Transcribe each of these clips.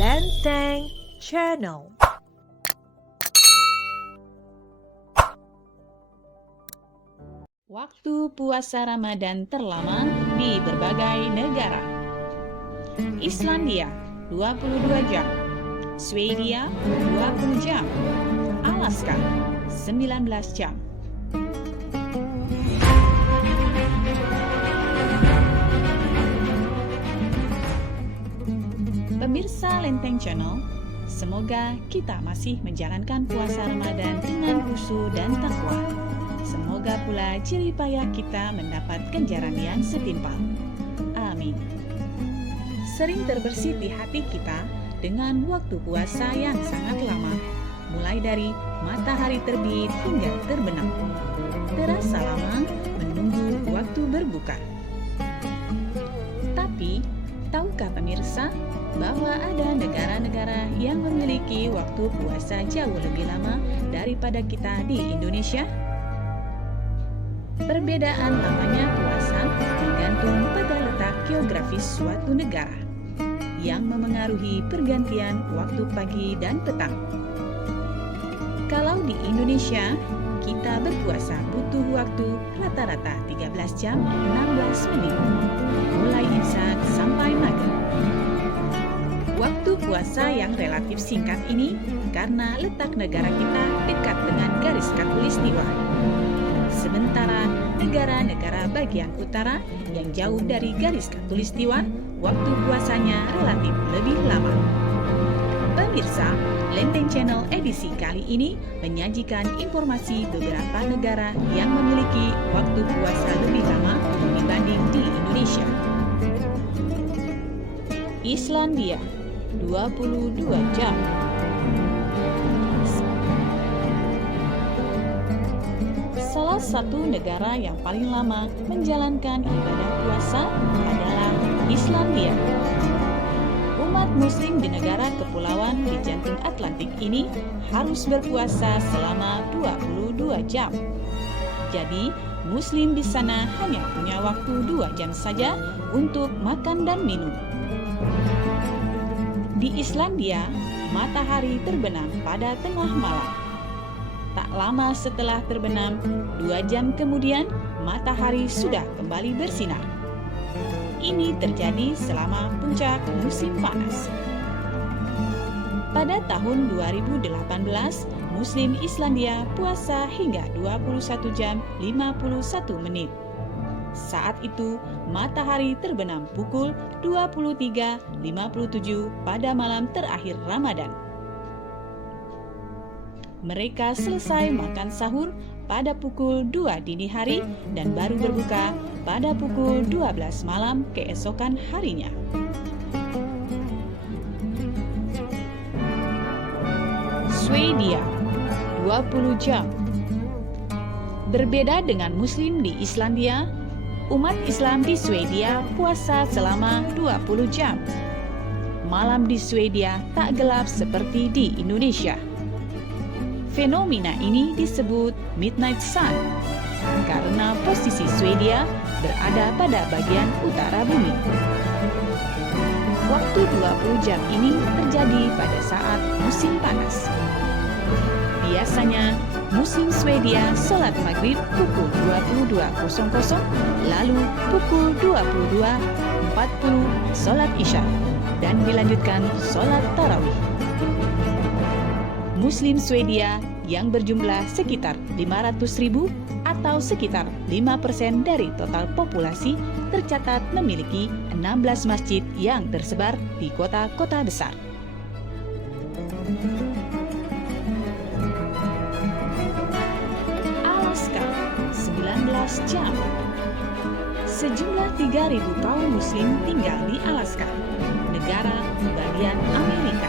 Lenteng Channel. Waktu puasa Ramadan terlama di berbagai negara. Islandia 22 jam, Swedia 20 jam, Alaska 19 jam. Pemirsa Lenteng Channel, semoga kita masih menjalankan puasa Ramadan dengan khusyuk dan takwa. Semoga pula jerih payah kita mendapat ganjaran yang setimpal. Amin. Sering terbersit di hati kita dengan waktu puasa yang sangat lama, mulai dari matahari terbit hingga terbenam. Terasa lama menunggu waktu berbuka. Tapi, tahukah pemirsa bahwa ada negara-negara yang memiliki waktu puasa jauh lebih lama daripada kita di Indonesia? Perbedaan lamanya puasa tergantung pada letak geografis suatu negara yang memengaruhi pergantian waktu pagi dan petang. Kalau di Indonesia, kita berpuasa butuh waktu rata-rata 13 jam 16 menit, mulai imsak sampai maghrib. Waktu puasa yang relatif singkat ini karena letak negara kita dekat dengan garis khatulistiwa. Sementara negara-negara bagian utara yang jauh dari garis khatulistiwa, waktu puasanya relatif lebih lama. Pemirsa, Lenteng Channel edisi kali ini menyajikan informasi beberapa negara yang memiliki waktu puasa lebih lama dibanding di Indonesia. Islandia 22 jam. Salah satu negara yang paling lama menjalankan ibadah puasa adalah Islandia. Umat muslim di negara kepulauan di jantung Atlantik ini harus berpuasa selama 22 jam. Jadi, muslim di sana hanya punya waktu 2 jam saja untuk makan dan minum. Di Islandia, matahari terbenam pada tengah malam. Tak lama setelah terbenam, 2 jam kemudian matahari sudah kembali bersinar. Ini terjadi selama puncak musim panas. Pada tahun 2018, Muslim Islandia puasa hingga 21 jam 51 menit. Saat itu, matahari terbenam pukul 23.57 pada malam terakhir Ramadan. Mereka selesai makan sahur pada pukul 2 dini hari dan baru berbuka pada pukul 12 malam keesokan harinya. Swedia 20 jam. Berbeda dengan muslim di Islandia, umat Islam di Swedia puasa selama 20 jam. Malam di Swedia tak gelap seperti di Indonesia. Fenomena ini disebut midnight sun karena posisi Swedia berada pada bagian utara bumi. Waktu 20 jam ini terjadi pada saat musim panas. Biasanya, muslim Swedia sholat maghrib pukul 22.00, lalu pukul 22.40 sholat isya, dan dilanjutkan sholat tarawih. Muslim Swedia yang berjumlah sekitar 500.000 atau sekitar 5% dari total populasi tercatat memiliki 16 masjid yang tersebar di kota-kota besar. Alaska 19 jam. Sejumlah 3.000 kaum muslim tinggal di Alaska, negara bagian Amerika.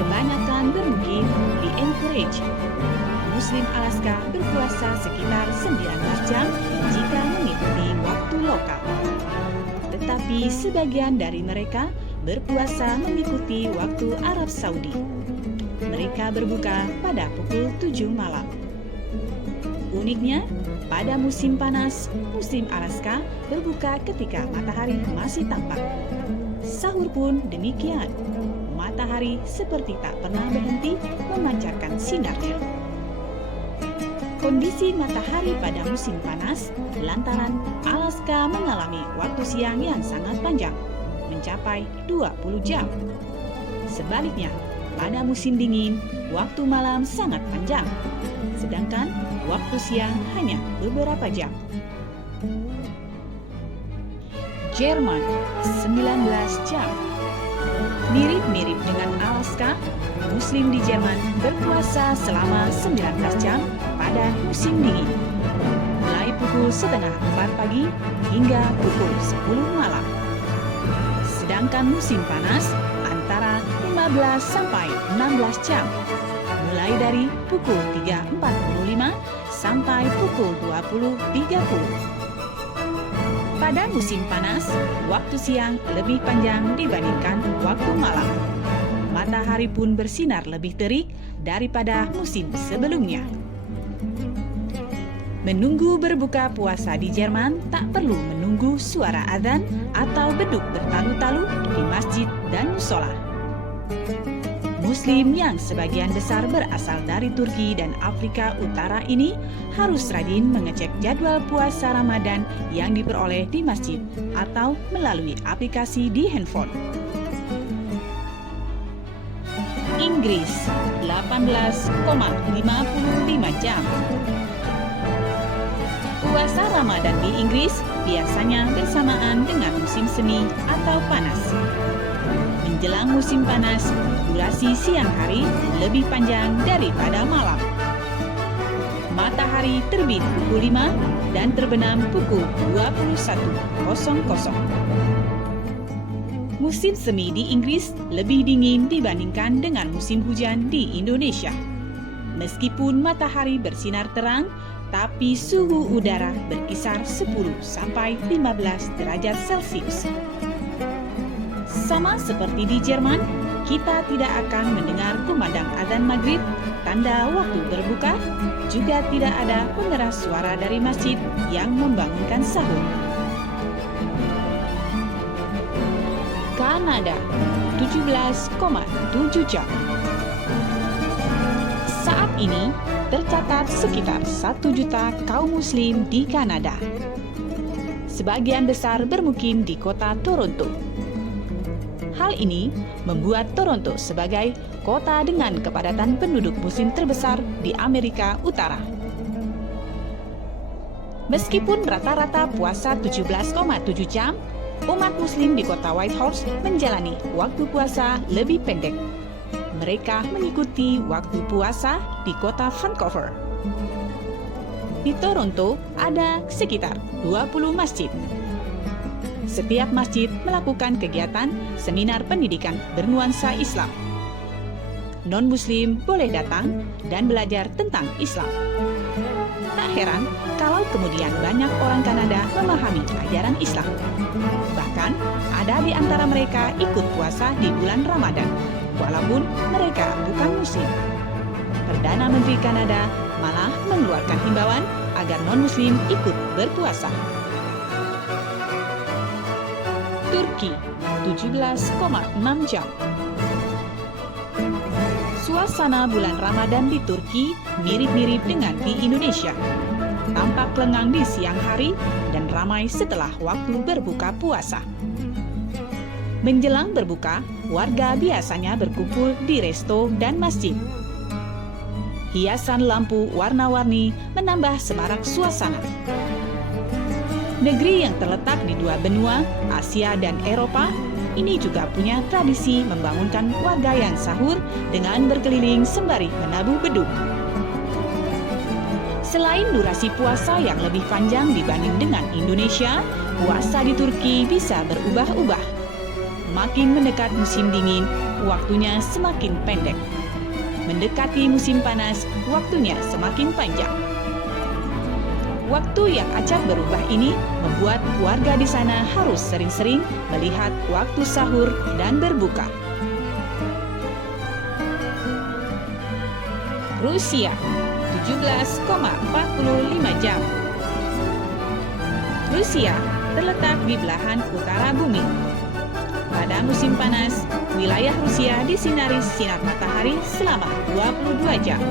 Kebanyakan bermukim di Anchorage. Muslim Alaska berpuasa sekitar 19 jam jika mengikuti waktu lokal. Tetapi sebagian dari mereka berpuasa mengikuti waktu Arab Saudi. Mereka berbuka pada pukul 7 malam. Uniknya, pada musim panas, Muslim Alaska berbuka ketika matahari masih tampak. Sahur pun demikian. matahari seperti tak pernah berhenti memancarkan sinarnya. Kondisi matahari pada musim panas lantaran Alaska mengalami waktu siang yang sangat panjang, mencapai 20 jam. Sebaliknya, pada musim dingin, waktu malam sangat panjang, sedangkan waktu siang hanya beberapa jam. Jerman, 19 jam. Mirip-mirip dengan Alaska, Muslim di Jerman berpuasa selama 19 jam pada musim dingin, mulai pukul setengah 4 pagi hingga pukul 10 malam. Sedangkan musim panas antara 15 sampai 16 jam, mulai dari pukul 3.45 sampai pukul 20.30. Pada musim panas, waktu siang lebih panjang dibandingkan waktu malam. Matahari pun bersinar lebih terik daripada musim sebelumnya. Menunggu berbuka puasa di Jerman tak perlu menunggu suara adzan atau beduk bertalu-talu di masjid dan musola. Muslim yang sebagian besar berasal dari Turki dan Afrika Utara ini harus rajin mengecek jadwal puasa Ramadan yang diperoleh di masjid atau melalui aplikasi di handphone. Inggris, 18,55 jam. Puasa Ramadan di Inggris biasanya bersamaan dengan musim semi atau panas. Menjelang musim panas, durasi siang hari lebih panjang daripada malam. Matahari terbit pukul 5 dan terbenam pukul 21.00. Musim semi di Inggris lebih dingin dibandingkan dengan musim hujan di Indonesia. Meskipun matahari bersinar terang, tapi suhu udara berkisar 10 sampai 15 derajat Celcius. Sama seperti di Jerman, kita tidak akan mendengar kumandang adzan maghrib, tanda waktu berbuka, juga tidak ada pengeras suara dari masjid yang membangunkan sahur. Kanada, 17,7 jam. Saat ini, tercatat sekitar 1 juta kaum muslim di Kanada. Sebagian besar bermukim di kota Toronto. Hal ini membuat Toronto sebagai kota dengan kepadatan penduduk muslim terbesar di Amerika Utara. Meskipun rata-rata puasa 17,7 jam, umat muslim di kota Whitehorse menjalani waktu puasa lebih pendek. Mereka mengikuti waktu puasa di kota Vancouver. Di Toronto ada sekitar 20 masjid. Setiap masjid melakukan kegiatan seminar pendidikan bernuansa Islam. Non-Muslim boleh datang dan belajar tentang Islam. Tak heran kalau kemudian banyak orang Kanada memahami ajaran Islam. Bahkan ada di antara mereka ikut puasa di bulan Ramadan, walaupun mereka bukan Muslim. Perdana Menteri Kanada malah mengeluarkan himbauan agar non-Muslim ikut berpuasa. Turki, 17,6 jam. Suasana bulan Ramadan di Turki mirip-mirip dengan di Indonesia. Tampak lengang di siang hari dan ramai setelah waktu berbuka puasa. Menjelang berbuka, warga biasanya berkumpul di resto dan masjid. Hiasan lampu warna-warni menambah semarak suasana. Negeri yang terletak di dua benua, Asia dan Eropa, ini juga punya tradisi membangunkan warga yang sahur dengan berkeliling sembari menabuh beduk. Selain durasi puasa yang lebih panjang dibanding dengan Indonesia, puasa di Turki bisa berubah-ubah. Makin mendekat musim dingin, waktunya semakin pendek. Mendekati musim panas, waktunya semakin panjang. Waktu yang acak berubah ini membuat warga di sana harus sering-sering melihat waktu sahur dan berbuka. Rusia, 17,45 jam. Rusia terletak di belahan utara bumi. Pada musim panas, wilayah Rusia disinari sinar matahari selama 22 jam.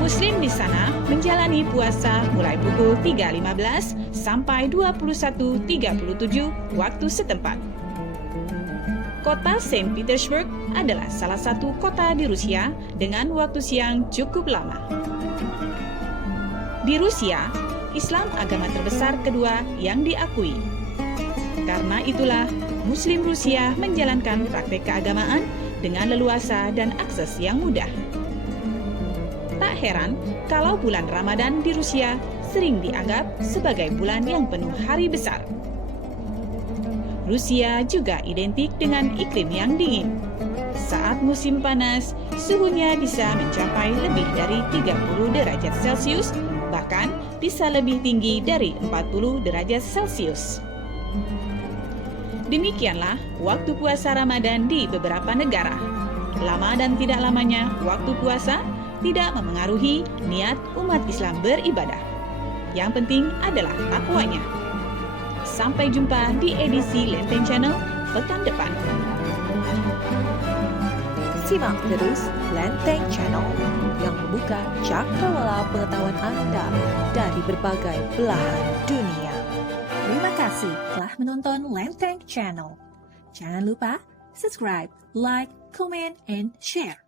Muslim di sana menjalani puasa mulai pukul 3.15 sampai 21.37 waktu setempat. Kota Saint Petersburg adalah salah satu kota di Rusia dengan waktu siang cukup lama. Di Rusia, Islam agama terbesar kedua yang diakui. Karena itulah, Muslim Rusia menjalankan praktek keagamaan dengan leluasa dan akses yang mudah. Tak heran kalau bulan Ramadan di Rusia sering dianggap sebagai bulan yang penuh hari besar. Rusia juga identik dengan iklim yang dingin. Saat musim panas, suhunya bisa mencapai lebih dari 30 derajat Celcius, bahkan bisa lebih tinggi dari 40 derajat Celcius. Demikianlah waktu puasa Ramadan di beberapa negara. Lama dan tidak lamanya waktu puasa tidak memengaruhi niat umat Islam beribadah. Yang penting adalah takwanya. Sampai jumpa di edisi Lenteng Channel pekan depan. Simak terus Lenteng Channel yang membuka cakrawala pengetahuan Anda dari berbagai belahan dunia. Terima kasih telah menonton Lenteng Channel. Jangan lupa subscribe, like, comment, and share.